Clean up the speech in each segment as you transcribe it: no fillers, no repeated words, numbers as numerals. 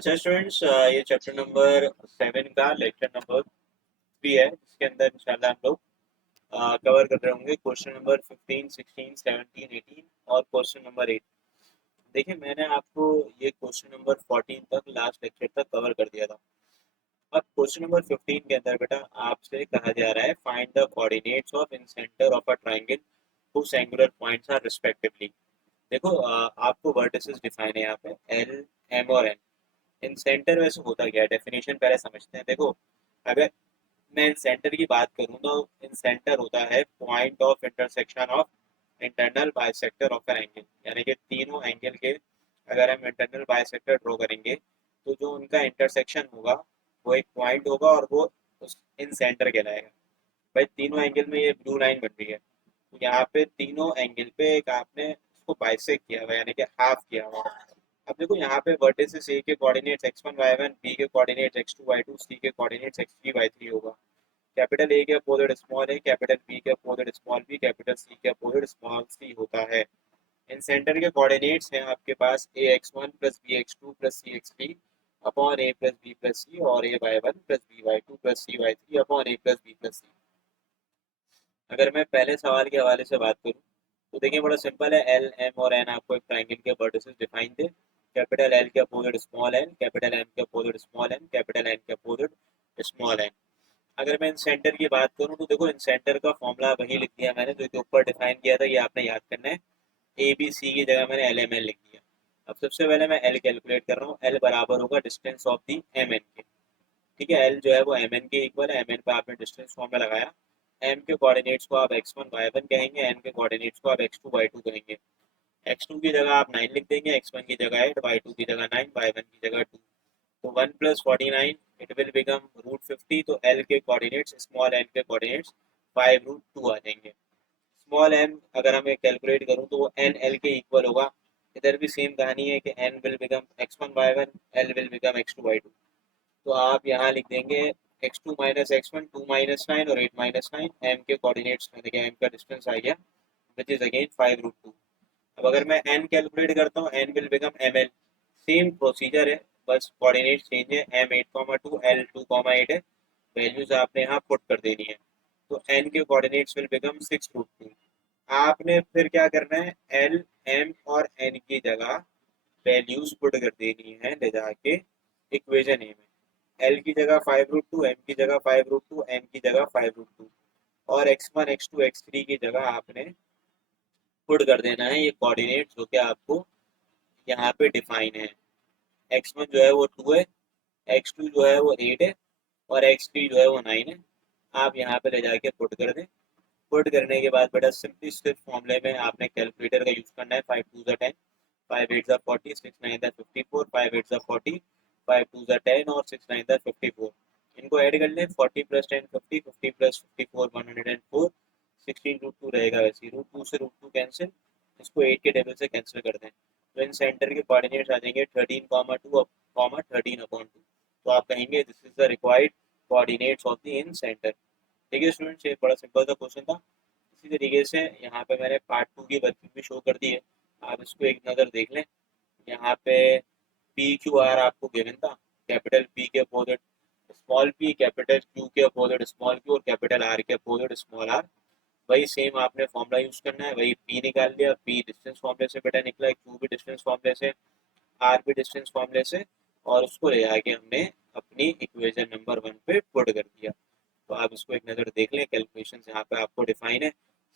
अच्छा स्टूडेंट्स, ये chapter number 7 का लेक्चर नंबर 3 है, जिसके अंदर इंशाल्लाह हम लोग कवर कर रहे होंगे क्वेश्चन नंबर 15, 16, 17, 18 और क्वेश्चन नंबर 8। देखिए, मैंने आपको ये क्वेश्चन नंबर 14 तक लास्ट लेक्चर तक कवर कर दिया था। अब क्वेश्चन नंबर 15 के अंदर बेटा आपसे कहा जा रहा है find the coordinates of in centre of a triangle whose angular points are respectively। देखो, आपको वर्टिसेस डिफाइन है यहाँ पे एल, एम और एन। इन सेंटर वैसे होता क्या है, डेफिनेशन पहले समझते हैं। देखो, अगर मैं इन सेंटर की बात करूँ तो इन सेंटर होता है point of intersection of internal bisector of an angle, यानी कि तीनों एंगल के अगर हम इंटरनल बाइसेक्टर ड्रॉ करेंगे तो जो उनका इंटरसेक्शन होगा वो एक पॉइंट होगा और वो उस इन सेंटर कहलाएगा। भाई, तीनों एंगल में ये ब्लू लाइन बन रही है, तो यहाँ पे तीनों एंगल पे एक आपने इसको बाइसेक्ट किया हुआ, यानी कि हाफ किया हुआ। अब देखो, यहाँ पे वर्टिसेस ए के कोऑर्डिनेट्स x1 y1, बी के कोऑर्डिनेट्स x2 y2, सी के कोऑर्डिनेट्स x3 y3 होगा। कैपिटल ए के opposite small A, capital B के opposite small B, capital C के अपोजिट स्मॉल सी होता है। इन सेंटर के कोऑर्डिनेट्स हैं आपके पास A X one plus B X two plus C X three upon A plus B plus C, और A Y one plus B Y two plus C Y three upon A plus B plus C. अगर मैं पहले सवाल के हवाले से बात करूँ तो देखिए, बड़ा सिंपल है। एल, एम और एन आपको एक ट्राइंगल के वर्टिसेस डिफाइन थे। कैपिटल एल के opposite small L, capital M के opposite small M, capital N के अपोजिट स्मॉल एन। अगर मैं इन सेंटर की बात करूँ तो देखो, इन सेंटर का फॉर्मूला वही लिख दिया मैंने जो कि ऊपर डिफाइन किया था, ये आपने याद करना है। ए बी सी की जगह मैंने एल एम एन लिख दिया। अब सबसे पहले मैं एल कैलकुलेट कर रहा हूँ। एल बराबर होगा distance of the m n के। ठीक है, एल जो है वो एम एन के इक्वल है। एम एन पर आपने डिस्टेंस फॉर्म में लगाया। एम के कोऑर्डिनेट्स को आप एक्स वन वाई वन कहेंगे, एन के कोऑर्डिनेट्स को आप एक्स टू वाई टू कहेंगे। एक्स टू की जगह आप 9 लिख देंगे, एक्स वन की जगह 8, वाई टू की जगह 9, वाई वन की जगह 2। तो 1 प्लस 49 इट विल बिकम रूट 50। तो एल के कोऑर्डिनेट्स स्मॉल एन के कोऑर्डिनेट्स 5 रूट 2 आ जाएंगे। स्मॉल एन अगर हमें कैलकुलेट करूँ तो वो एन एल के इक्वल होगा। इधर भी सेम कहानी है कि n will become x one y one, l will become x two y two. तो आप यहाँ लिख देंगे x two minus x one, 2 minus 9 और 8 माइनस 9। एम के कोऑर्डिनेट्स में देखिए एम का डिस्टेंस आ गया विच इज अगेन 5 रूट 2। अब अगर मैं एन कैलकुलेट करता हूँ, n will become m l. Same procedure है, बस कोऑर्डिनेट चेंज है। M eight comma two, l two comma eight है। वैल्यूज आपने यहाँ पुट कर देनी है। तो एन के कोऑर्डिनेट्स विल बिकम 6 रूट 2। आपने फिर क्या करना है, एल, एम और एन की जगह वैल्यूज पुट कर देनी है ले जाके इक्वेशन ए में। एल की जगह 5 रूट 2, एम की जगह 5 रूट 2, एन की जगह 5 रूट 2, और x one x two x three की जगह आपने पुट कर देना है ये कोऑर्डिनेट जो कि आपको यहाँ पे डिफाइन है। एक्स वन जो है वो 2 है, एक्स टू जो है वो 8 है, और एक्स थ्री जो है वो 9 है। आप यहाँ पे ले जाके पुट कर दें। पुट करने के बाद बेटा सिंपली सिर्फ फॉर्मूले में आपने कैलकुलेटर का यूज़ करना है। 5 टू ज़ा 10, 5 8 ज़ा 40, 6 9 ज़ा 54, 5 8 ज़ा 40, 5 टू ज़ा 10 और 6 9 ज़ा 54। इनको ऐड कर लें। 40 प्लस 10 50, 50 प्लस 54 104, 16 रूट 2 रहेगा। वैसे रूट 2 से रूट 2 कैंसिल, इसको 8 के टेबल से कैंसिल कर दें। तो इन सेंटर के कोऑर्डिनेट्स आ जाएंगे 13 कॉमा 2 कॉमा 13 अपॉन 2। तो आप कहेंगे this is the required coordinates of the in centre. ठीक है स्टूडेंट्स, ये बड़ा सिंपल सा क्वेश्चन था। इसी तरीके से यहाँ पे मैंने पार्ट 2 की वर्किंग भी शो कर दी है, आप इसको एक नज़र देख लें। यहाँ पे पी क्यू आर आपको गिवन था। कैपिटल पी के opposite small P, capital Q के अपोजिट स्मॉल क्यू, और कैपिटल आर के अपोजिट स्मॉल आर। वही सेम आपने फॉर्मूला यूज करना है। वही पी निकाल लिया, पी डिस्टेंस फॉर्मूले से बेटा निकला, क्यू भी डिस्टेंस फॉर्मूले से, आर भी डिस्टेंस फॉर्मूले से, और उसको ले आके हमने अपनी इक्वेशन नंबर 1 पे पुट कर दिया। तो आप इसको एक नज़र देख लें। कैलकुलेशन यहाँ पे आपको डिफाइन है,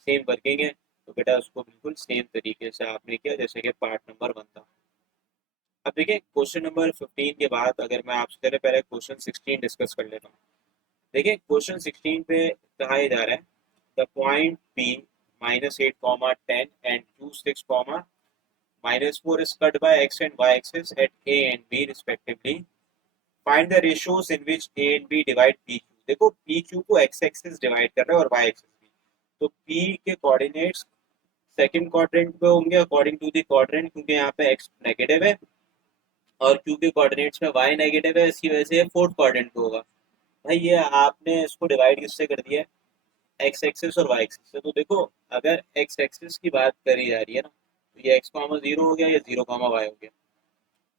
सेम वर्किंग है। तो बेटा उसको बिल्कुल सेम तरीके से आपने किया जैसे कि पार्ट नंबर 1 था। अब देखिए, क्वेश्चन नंबर 15 के बाद अगर मैं आपसे पहले पहले क्वेश्चन 16 डिस्कस कर लेता हूँ। देखिए, क्वेश्चन 16 पे कहा जा रहा है the point P minus 8 comma 10 and Q 6 comma minus 4 is cut by x and y axis at a and b respectively. Find the ratios in which a and b divide pq। देखो, pq को x axis divide कर रहा है और y axis भी। तो p के coordinates second quadrant पे होंगे अकॉर्डिंग टू द क्वाड्रेंट, क्योंकि यहाँ पे x नेगेटिव है और q के कोऑर्डिनेट्स में y नेगेटिव है, इसी वजह से फोर्थ क्वाड्रेंट पे होगा। भाई, ये आपने इसको डिवाइड किससे कर दिया है, एक्स एक्सिस और वाई एक्सिस से। तो देखो, अगर एक्स एक्सिस की बात करी जा रही है ना, तो ये एक्स कॉमा जीरो हो गया, या जीरो कॉमा वाई हो गया।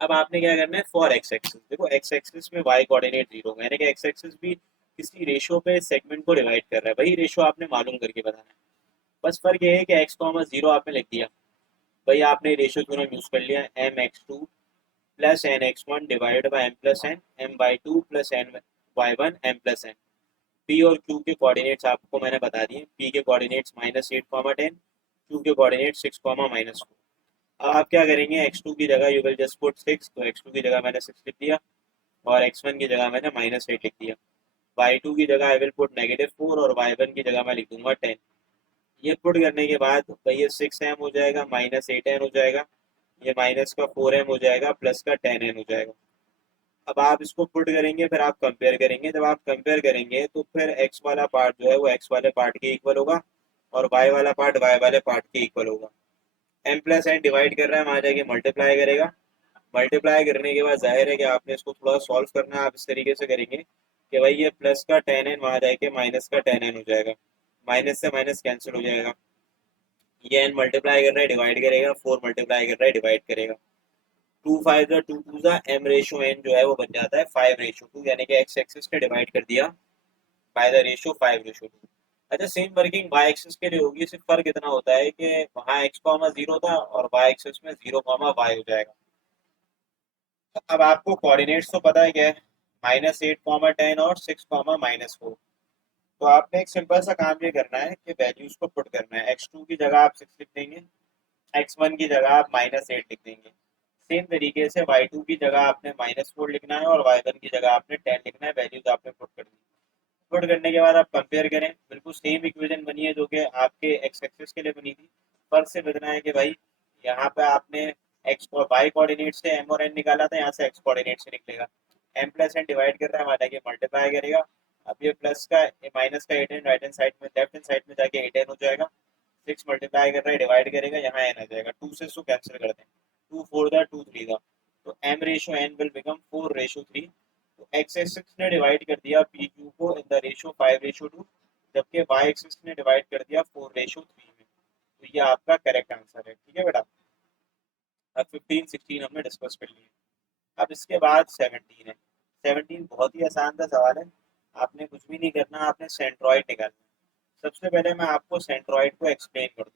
अब आपने क्या करना है फॉर एक्स एक्सिस, देखो एक्स एक्सिस में वाई कोऑर्डिनेट 0 होगा, यानी कि एक्स एक्सिस भी किसी रेशो पे सेगमेंट को डिवाइड कर रहा है, वही रेशो आपने मालूम करके बताना है। बस फर्क ये है कि एक्स कॉमा 0 आपने लिख दिया, भाई आपने रेशो थ्योरम यूज कर लिया, m x two plus n x one divide by m plus n m by two plus n y one m plus n. P और क्यू के कोऑर्डिनेट्स आपको मैंने बता दिए, पी के कोऑर्डिनेट्स -8, 10, क्यू के कोऑर्डिनेट 6, -4। अब आप क्या करेंगे, x2 की जगह यू विल जस्ट पुट 6, तो x2 की जगह मैंने 6 लिख दिया और x1 की जगह मैंने -8 लिख दिया। y2 की जगह आई विल पुट -4 और y1 की जगह मैं लिख दूंगा 10। ये पुट करने के बाद भाई ये 6m हो जाएगा, -8n हो जाएगा, ये माइनस का 4m हो जाएगा, प्लस का 10n हो जाएगा। अब आप इसको पुट करेंगे, फिर आप कंपेयर करेंगे, जब आप कंपेयर करेंगे तो फिर x वाला पार्ट जो है वो x वाले पार्ट के इक्वल होगा और y वाला पार्ट y वाले पार्ट के इक्वल होगा। m प्लस एन डिवाइड कर रहा है, वहां जाके मल्टीप्लाई करेगा, मल्टीप्लाई करने के बाद जाहिर है कि आपने इसको थोड़ा सॉल्व करना है। आप इस तरीके से करेंगे कि भाई ये प्लस का 10n वहां जाके माइनस का 10n हो जाएगा, माइनस से माइनस कैंसिल हो जाएगा, ये n मल्टीप्लाई कर रहा है डिवाइड करेगा, 4 मल्टीप्लाई कर रहा है डिवाइड करेगा, 2 5 जा 2 2 जा m रेशो n जो है वो बन जाता है 5:2, यानी कि x एक्सिस ने डिवाइड कर दिया बाय द रेशो 5:2। अच्छा सेम वर्किंग y एक्सिस के लिए होगी, सिर्फ फर्क इतना होता है कि वहाँ x कॉमा 0 था और y एक्सिस में 0, y हो जाएगा। अब आपको कोऑर्डिनेट्स तो पता है क्या है, -8, 10 और 6, -4। तो आपने एक सिंपल सा काम ये करना है कि वैल्यूज को पुट करना है, x2 की जगह आप 6 लिख देंगे, x1 की जगह आप -8 लिख देंगे। सेम तरीके से y2 की जगह आपने -4 लिखना है और y1 की जगह आपने 10 लिखना है, वैल्यूज आपने पुट कर दी। पुट करने के बाद आप कंपेयर करें, बिल्कुल सेम इक्वेशन बनी है जो कि आपके एक्स एक्सिस के लिए बनी थी। फर्क सिर्फ इतना है कि भाई यहाँ पे आपने एक्स और वाई कोऑर्डिनेट से एम और एन निकाला था, यहाँ से एक्स कोऑर्डिनेट से निकलेगा। एम प्लस एन डिवाइड कर रहा है, हमारा ये मल्टीप्लाई करेगा। अब ये प्लस का माइनस का 8n राइट हैंड साइड में, लेफ्ट हैंड साइड में जाके 8n हो जाएगा। 6 मल्टीप्लाई कर रहा है डिवाइड करेगा, यहाँ एन आ जाएगा, 2 से इसको कैंसिल कर दें, 2 4 दा 2 3 दा, तो m ratio n will become 4:3। तो एक्स एक्सिस ने डिवाइड कर दिया पी क्यू को इन द रेशो 5:2, जबकि वाई एक्सिस ने डिवाइड कर दिया 4:3 में। तो ये आपका करेक्ट आंसर है, ठीक है बेटा। अब 15 16 हमने डिस्कस कर लिए। अब इसके बाद 17 है। 17 बहुत ही आसान सा सवाल है, आपने कुछ भी नहीं करना, आपने सेंट्रॉइड निकालना है। सबसे पहले मैं आपको सेंट्रॉइड को एक्सप्लेन कर दूँ।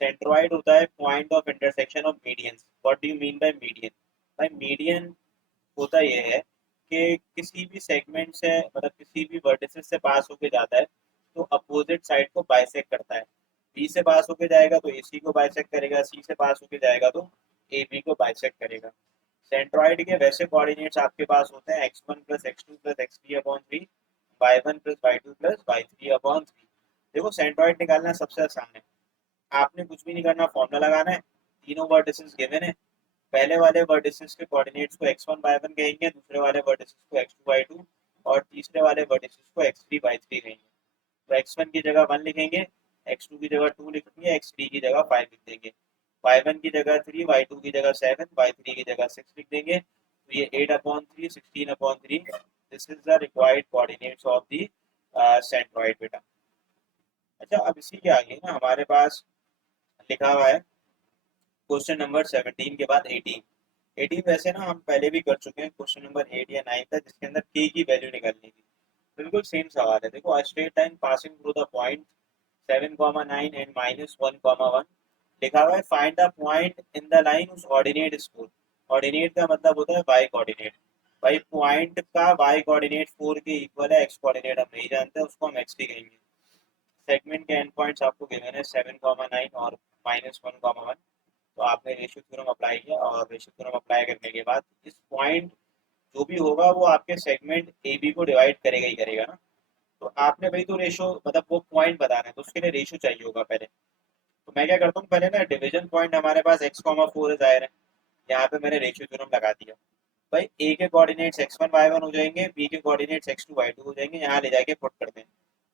सेंट्रॉइड होता है point of intersection of medians. What do you mean by median? भाई मीडियन होता यह है कि किसी भी सेगमेंट से, मतलब किसी भी वर्टिसेस से पास होके जाता है तो अपोजिट साइड को बाइसेक्ट करता है। बी से पास होके जाएगा तो ए सी को बाइसेक्ट करेगा, सी से पास होके जाएगा तो ए बी को बाइसेक्ट करेगा। सेंट्रॉइड के वैसे कोऑर्डिनेट्स आपके पास होते हैं x1 + x2 + x3/3, y1 + y2 + y3/3। देखो सेंट्रॉइड निकालना सबसे आसान है, आपने कुछ भी नहीं करना, फॉर्मूला लगाना है। तीनों वर्टिसेस गिवन है, पहले वाले वर्टिसेस के कोऑर्डिनेट्स को x1 y1 कहेंगे, दूसरे वाले वर्टिसेस को x2 y2 और तीसरे वाले वर्टिसेस को x3 y3 कहेंगे। तो x1 की जगह 1 लिखेंगे, x2 की जगह 2 लिखेंगे, x3 की जगह 5 लिख देंगे, y1 की जगह 3, y2 की जगह 7, y3 की जगह 6 लिख देंगे। तो ये 8/3, 16/3, this is the required coordinates of the centroid बेटा। अच्छा अब इसी के आगे ना हमारे पास लिखा हुआ है क्वेश्चन नंबर 17 के बाद 18। 18 वैसे ना हम पहले भी कर चुके हैं, क्वेश्चन नंबर 8 या 9 था, जिसके अंदर k की वैल्यू निकालनी थी। बिल्कुल सेम सवाल है, देखो a straight line passing through the point 7, 9 and -1, 1 लिखा हुआ है, find the point in the line उस ऑर्डिनेट इज 4। ऑर्डिनेट का मतलब होता है वाई कोऑर्डिनेट। भाई पॉइंट का वाई कोऑर्डिनेट 4 के इक्वल है, एक्स कोऑर्डिनेट हम नहीं जानते, उसको हम एक्स टी कहेंगे। सेगमेंट के एंड पॉइंट्स आपको गिवन है 7, 9 और -1, 1। तो आपने रेशियो थ्योरम अप्लाई किया और रेशियो थ्योरम अप्लाई करने के बाद इस पॉइंट जो भी होगा वो आपके सेगमेंट ए बी को डिवाइड करेगा ही करेगा ना। तो आपने भाई तो रेशियो मतलब वो पॉइंट बताना है, तो उसके लिए रेशियो चाहिए होगा पहले। तो मैं क्या करता हूँ, पहले ना डिवीजन पॉइंट हमारे पास x, 4 है जाहिर है, यहाँ पे मैंने रेशियो थ्योरम लगा दिया। भाई ए के कोऑर्डिनेट्स x1 y1 हो जाएंगे, बी के कोऑर्डिनेट्स x2 y2 हो जाएंगे, यहाँ ले जाके पुट कर दें।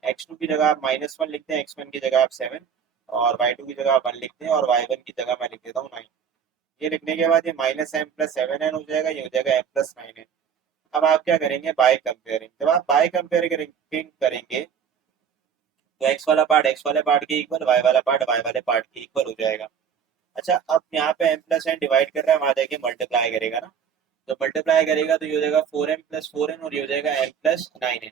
x2 की जगह आप -1 लिखते हैं, x1 की जगह आप 7 और y2 की जगह आप 1 लिखते हैं और y1 की जगह मैं लिख देता हूँ 9। ये लिखने के बाद ये -m + 7n हो जाएगा, ये हो जाएगा m + 9n। अब आप क्या करेंगे, बाय कंपेयरिंग। जब आप बाय कंपेयरिंग करेंगे तो x वाला पार्ट x वाले पार्ट के इक्वल, y वाला पार्ट y वाले पार्ट के इक्वल हो जाएगा। अच्छा, अब यहाँ पे m प्लस एन डिवाइड कर रहा है, वहां जाके मल्टीप्लाई करेगा ना, तो मल्टीप्लाई करेगा तो ये हो जाएगा 4m प्लस 4n और ये हो जाएगा m प्लस 9n।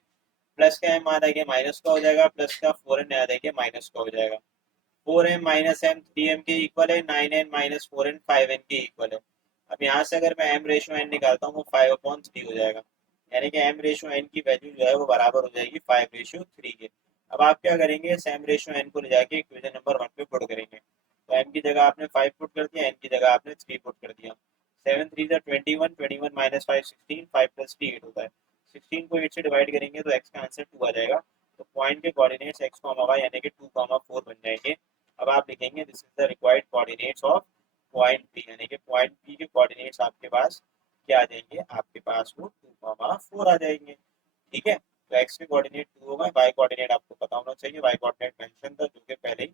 प्लस का m आ जाएगा माइनस का हो जाएगा, प्लस का 4n आ जाएगा माइनस का हो जाएगा। 4m माइनस एम 3m के इक्वल है, 9n माइनस 4n 5n के इक्वल है। अब यहाँ से अगर मैं m रेशो n निकालता हूँ वो 5/3 हो जाएगा, यानी कि m रेशो n की वैल्यू जो है वो बराबर हो जाएगी 5/3 के। अब आप क्या करेंगे, इस m रेशो n को ले जाके इक्वेशन नंबर 1 पे पुट करेंगे। तो m की जगह आपने 5 पुट कर दिया, n की जगह आपने 3 पुट कर दिया। 7 3 21, 21 माइनस 5 16, 5 प्लस 3 8 होता है। 16 को 8 से डिवाइड करेंगे तो x का आंसर 2 आ जाएगा। तो पॉइंट के कोऑर्डिनेट्स x, y यानी कि 2, 4 बन जाएंगे। अब आप लिखेंगे this is the required coordinates of point P, यानी कि पॉइंट पी के कोऑर्डिनेट्स आपके पास क्या आ जाएंगे, आपके पास वो 2, 4 आ जाएंगे। ठीक है, तो एक्स के कोऑर्डिनेट 2 होगा, वाई कोऑर्डिनेट आपको पता होना चाहिए, वाई कोऑर्डिनेट मेंशन था जो कि पहले ही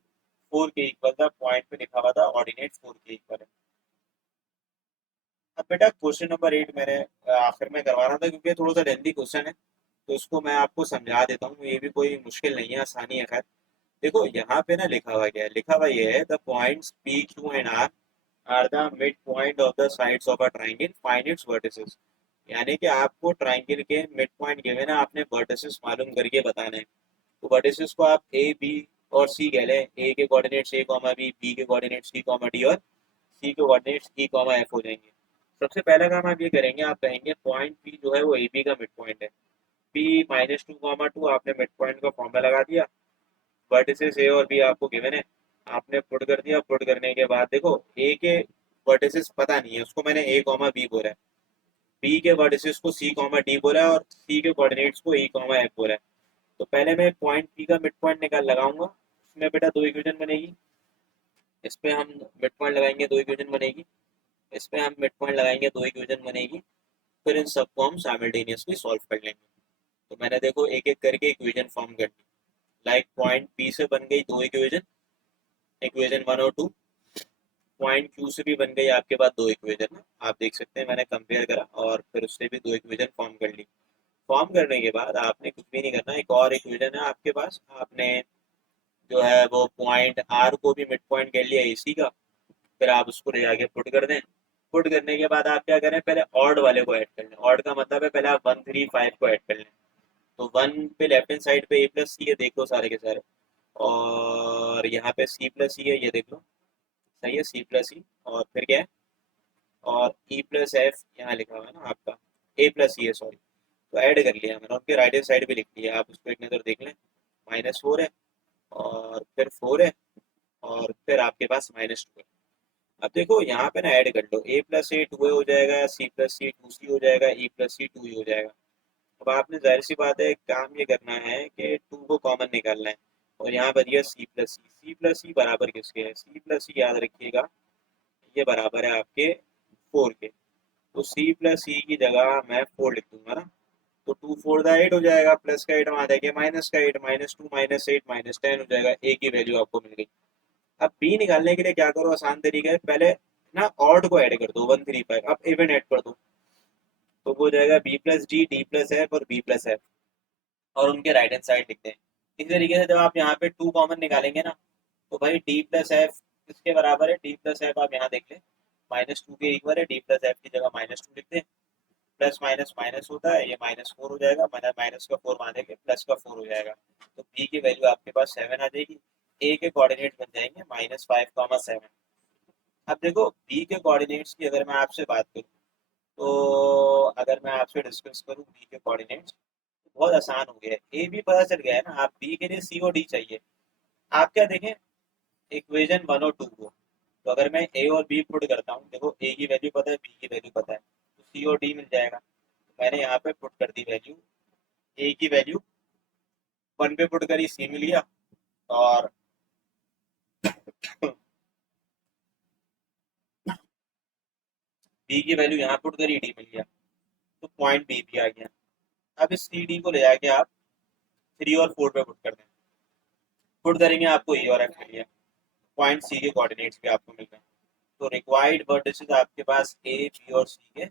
4 के इक्वल था, पॉइंट पे लिखा हुआ था ऑर्डिनेट 4 के इक्वल है। अब बेटा क्वेश्चन नंबर 8 मैंने आखिर में करवा रहा था क्योंकि थोड़ा सा लेंथी क्वेश्चन है, तो उसको मैं आपको समझा देता हूँ, ये भी कोई मुश्किल नहीं है, आसानी है। खैर देखो यहाँ पे ना लिखा हुआ क्या है, लिखा हुआ ये है the points p q and r are the mid point of the sides of a triangle find its vertices. यानी कि आपको ट्राइंगल के मिड पॉइंट गिवन है, आपने वर्टिसेस मालूम करके बताना है। तो वर्टिसेस को आप ए बी और सी कह लें, ए के कोऑर्डिनेट्स ए कॉमा बी, बी के कोऑर्डिनेट्स सी कॉमा डी और सी के कोऑर्डिनेट्स ई कॉमा एफ हो जाएंगे। सबसे पहला काम आप ये करेंगे, आप कहेंगे पॉइंट पी जो है वो ए बी का मिड पॉइंट है। पी -2, आपने मिड पॉइंट का फॉर्मूला लगा दिया। वर्टिसेस ए और बी आपको गिवन है, आपने पुट कर दिया। पुट करने के बाद देखो ए के वर्टिसेस पता नहीं है, उसको मैंने ए कॉमा बी बोला है, बी के वर्टिसेस को सी कॉमा डी बोला है और सी के कोऑर्डिनेट्स को ई कॉमा एफ बोला है। तो पहले मैं पॉइंट पी का मिड पॉइंट निकाल लगाऊंगा, उसमें बेटा दो इक्वेशन बनेगी। इस पे हम मिड पॉइंट लगाएंगे, दो इक्वेशन बनेगी। इस पे हम मिड पॉइंट लगाएंगे, दो इक्वेशन बनेगी। फिर इन सबको हम साइमल्टेनियसली सॉल्व कर लेंगे। तो मैंने देखो एक एक करके इक्वेशन फॉर्म कर दी। लाइक पॉइंट पी से बन गई दो इक्वेशन, इक्वेशन 1 और 2। पॉइंट क्यू से भी बन गई आपके पास दो इक्वेशन है, आप देख सकते हैं मैंने कंपेयर करा और फिर उससे भी दो इक्वेशन फॉर्म कर ली। फॉर्म करने के बाद आपने कुछ भी नहीं करना, एक और इक्वेशन है आपके पास, आपने जो है वो पॉइंट आर को भी मिड पॉइंट कर लिया इसी का। फिर आप उसको ले जाके पुट कर दें। पुट करने के बाद आप क्या करें, पहले ऑड वाले को ऐड कर लें। ऑड का मतलब है पहले आप 1 3 5 को ऐड कर लें। तो 1 पे लेफ्ट हैंड साइड पे ए प्लस सी है, देख लो सारे के सारे, और यहाँ पे सी प्लस सी है, ये देख लो सही है, सी प्लस सी। और फिर क्या है, और ई प्लस एफ यहाँ लिखा हुआ है ना आपका, ए प्लस सी है सॉरी। तो ऐड कर लिया मैंने, उनके राइट हैंड साइड पे लिख लिया, आप उसको एक नज़र देख लें। -4 है और फिर 4 है और फिर आपके पास -2 है। अब देखो यहाँ पे ना ऐड कर लो, ए प्लस ए 2 हो जाएगा, सी प्लस सी 2 सी हो जाएगा, ई प्लस सी 2 ही हो जाएगा। अब आपने जाहिर सी बात है काम ये करना है कि 2 को कॉमन निकालना है। और यहाँ पर दिया सी प्लस सी, सी प्लस सी बराबर किसके है, सी प्लस सी याद रखिएगा ये बराबर है आपके 4 के। तो सी प्लस सी की जगह मैं 4 लिख दूंगा ना, तो 2 4 8 हो जाएगा, प्लस का 8 वहां जाएगा माइनस का 8, -2 -8 -10 हो जाएगा, ए की वैल्यू आपको मिल गई। अब बी निकालने के लिए क्या करो, आसान तरीका है, पहले ना ऑड को ऐड कर दो 1 3 5, अब इवन ऐड कर दो। तो वो हो जाएगा b plus d, d plus f और बी प्लस एफ, और उनके राइट हैंड साइड लिखते हैं। इसी तरीके से जब आप यहाँ पे 2 कॉमन निकालेंगे ना, तो भाई डी प्लस एफ किसके बराबर है, डी प्लस एफ आप यहाँ देख लें -2 के इक्वल है, डी प्लस एफ की जगह -2 लिख दें। प्लस माइनस माइनस होता है, ये -4 हो जाएगा, माइनस का 4 बांधेंगे, प्लस का 4 हो जाएगा। तो बी की वैल्यू आपके पास 7 आ जाएगी। ए के कोऑर्डिनेट बन जाएंगे -5, 7। अब देखो बी के कोऑर्डिनेट्स की अगर मैं आपसे बात करूँ, तो अगर मैं आपसे डिस्कस करूँ बी के कोऑर्डिनेट्स, बहुत आसान हो गया है, ए बी पता चल गया है ना, आप बी के लिए सी और डी चाहिए। आप क्या देखें, इक्वेशन 1 और 2 को, तो अगर मैं ए और बी पुट करता हूँ, देखो ए की वैल्यू पता है, बी की वैल्यू पता है, तो सी और डी मिल जाएगा। तो मैंने यहाँ पे पुट कर दी वैल्यू, ए की वैल्यू 1 पे पुट करी, सी मिल गया, और बी की वैल्यू यहाँ पुट करी, डी मिल गया, तो पॉइंट बी भी आ गया। अब इस सी डी को ले जाके आप 3 और 4 पे पुट कर दें, पुट करेंगे आपको ए और एफ मिल गया, पॉइंट सी के कोऑर्डिनेट्स भी आपको मिल गए। तो रिक्वायर्ड वर्टिसेस आपके पास ए बी और सी के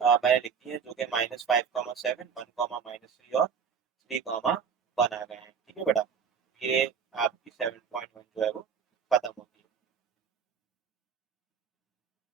मैंने लिख दिए जो कि -5, 7, 1, -3 और 3, 1 आ गए हैं। ठीक है बेटा, ये आपकी 7.1 जो है वो खत्म होगी।